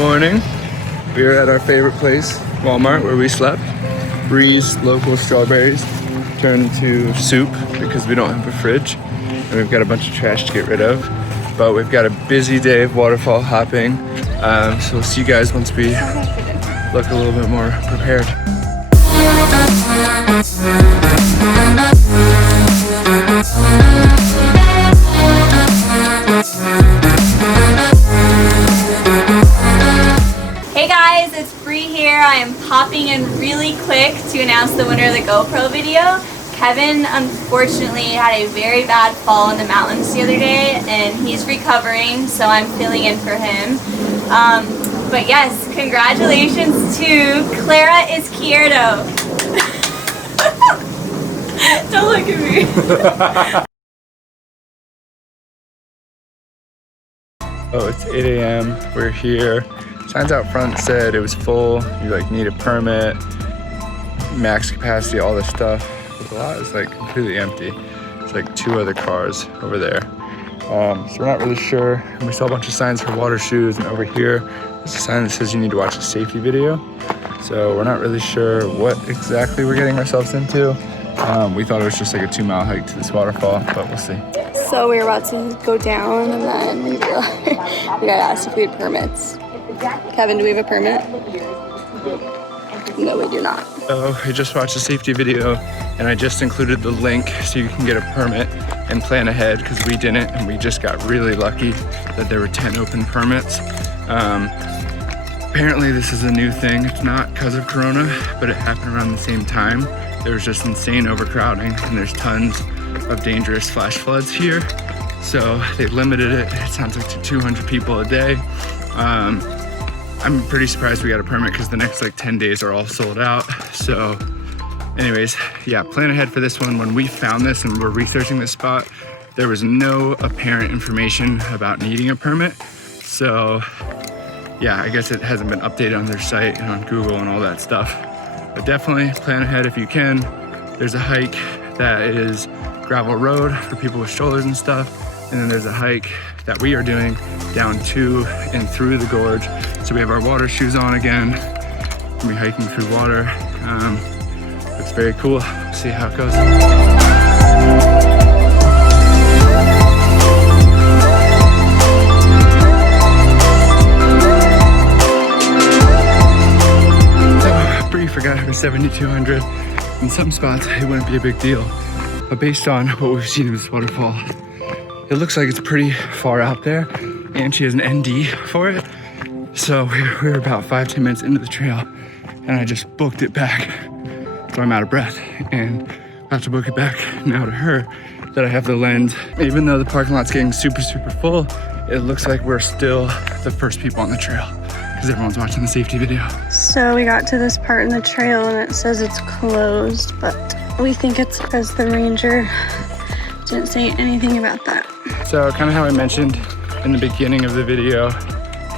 morning. We are at our favorite place, Walmart, where we slept. Bri's local strawberries turned to soup because we don't have a fridge. And we've got a bunch of trash to get rid of. But we've got a busy day of waterfall hopping. So we'll see you guys once we look a little bit more prepared. Hey guys, it's Bri here. I am popping in really quick to announce the winner of the GoPro video. Kevin unfortunately had a very bad fall in the mountains the other day and he's recovering, so I'm filling in for him. But yes, congratulations to Clara Izquierdo. Don't look at me. Oh, it's 8 a.m. We're here. Signs out front said it was full. You need a permit, max capacity, all this stuff. But the lot is completely empty. It's 2 other cars over there. So we're not really sure. And we saw a bunch of signs for water shoes, and over here there's a sign that says you need to watch a safety video. So we're not really sure what exactly we're getting ourselves into. We thought it was just a 2-mile hike to this waterfall, but we'll see. So we were about to go down and then we realized we got asked if we had permits. Kevin, do we have a permit? No, we do not. So I just watched a safety video and I just included the link so you can get a permit and plan ahead, because we didn't, and we just got really lucky that there were 10 open permits. Apparently this is a new thing. It's not because of Corona, but it happened around the same time. There was just insane overcrowding and there's tons of dangerous flash floods here. So they limited it, it sounds like to 200 people a day. I'm pretty surprised we got a permit because the next 10 days are all sold out. So anyways, yeah, plan ahead for this one. When we found this and we're researching this spot, there was no apparent information about needing a permit. So yeah, I guess it hasn't been updated on their site and on Google and all that stuff. But definitely plan ahead if you can. There's a hike that is gravel road for people with strollers and stuff. And then there's a hike that we are doing down to and through the gorge. So we have our water shoes on again. We'll be hiking through water. It's very cool. See how it goes. Bri forgot it was 7,200. In some spots, it wouldn't be a big deal. But based on what we've seen in this waterfall, it looks like it's pretty far out there, and she has an ND for it. So we were about 5-10 minutes into the trail, and I just booked it back. So I'm out of breath, and I have to book it back now to her that I have the lens. Even though the parking lot's getting super full, it looks like we're still the first people on the trail because everyone's watching the safety video. So we got to this part in the trail and it says it's closed, but we think it's because the ranger didn't say anything about that. So kind of how I mentioned in the beginning of the video,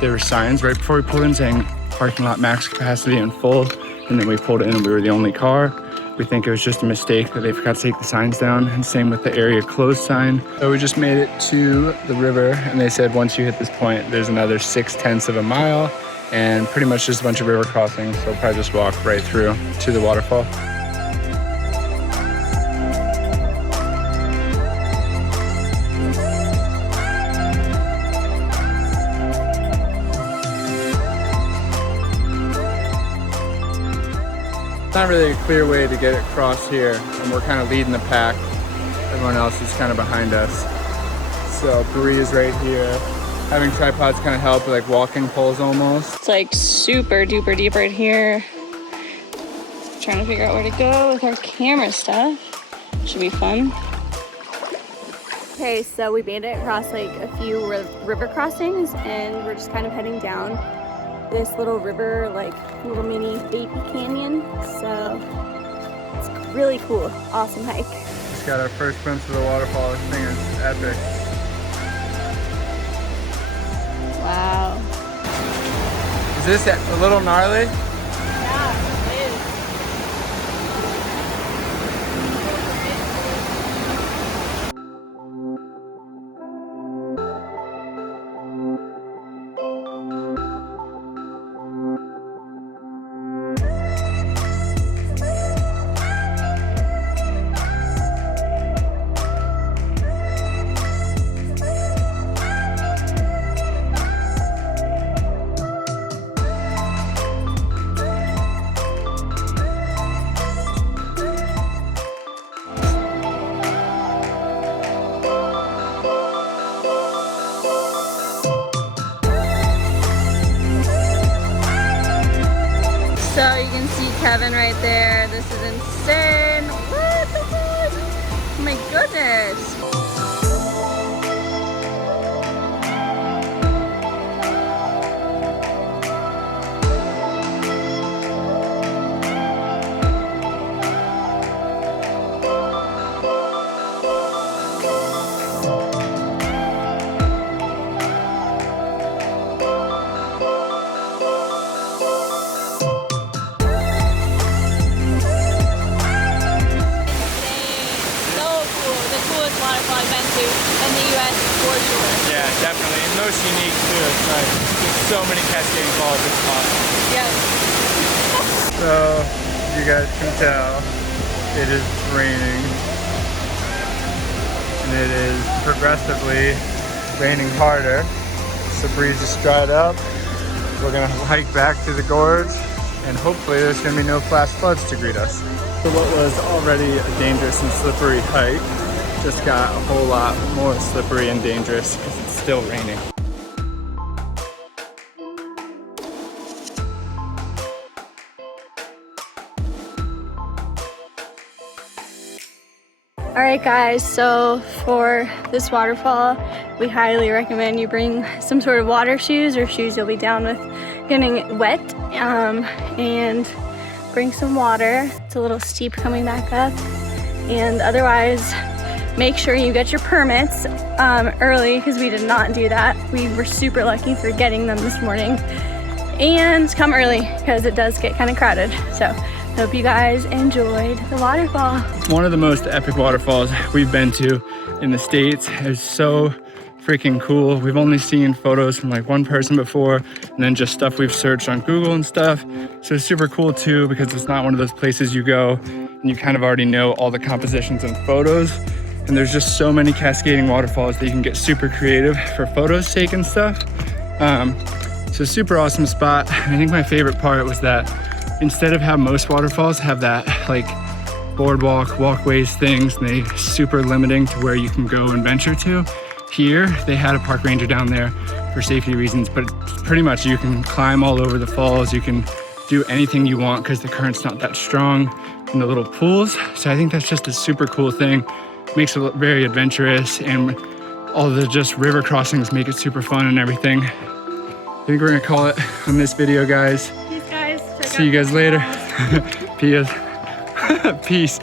there were signs right before we pulled in saying parking lot max capacity and full, and then we pulled in and we were the only car. We think it was just a mistake that they forgot to take the signs down, and same with the area closed sign. So we just made it to the river, and they said once you hit this point, there's another 6/10 of a mile, and pretty much just a bunch of river crossings. So we'll probably just walk right through to the waterfall. It's not really a clear way to get across here, and we're kind of leading the pack. Everyone else is kind of behind us. So Bri is right here. Having tripods kind of help with walking poles almost. It's super duper deep right here. Trying to figure out where to go with our camera stuff. Should be fun. Okay, so we made it across a few river crossings, and we're just kind of heading down this little river, little mini baby canyon. So it's really cool, awesome hike. Just got our first glimpse of the waterfall. This thing is epic. Wow. Is this a little gnarly? Yeah, it is. So you can see Kevin right there. This is insane. What the fuck? Oh my goodness. In the US for sure. Yeah, definitely. And most unique too. It's like there's so many cascading falls, it's awesome. Yes. So you guys can tell it is raining. And it is progressively raining harder. So Bri just dried up. We're gonna hike back to the gorge and hopefully there's gonna be no flash floods to greet us. So what was already a dangerous and slippery hike just got a whole lot more slippery and dangerous because it's still raining. Alright guys, so for this waterfall, we highly recommend you bring some sort of water shoes or shoes you'll be down with getting wet, and bring some water. It's a little steep coming back up, and otherwise make sure you get your permits early because we did not do that. We were super lucky for getting them this morning. And come early because it does get kind of crowded. So hope you guys enjoyed the waterfall. One of the most epic waterfalls we've been to in the States. It's so freaking cool. We've only seen photos from like one person before and then just stuff we've searched on Google and stuff. So it's super cool too because it's not one of those places you go and you kind of already know all the compositions and photos. And there's just so many cascading waterfalls that you can get super creative for photos sake and stuff. So super awesome spot. I think my favorite part was that instead of how most waterfalls have that like boardwalk, walkways, things, and they super limiting to where you can go and venture to, here they had a park ranger down there for safety reasons, but pretty much you can climb all over the falls. You can do anything you want because the current's not that strong in the little pools. So I think that's just a super cool thing. Makes it very adventurous, and all the just river crossings make it super fun and everything. I think we're gonna call it on this video, guys. Peace, guys. See you guys later. Peace.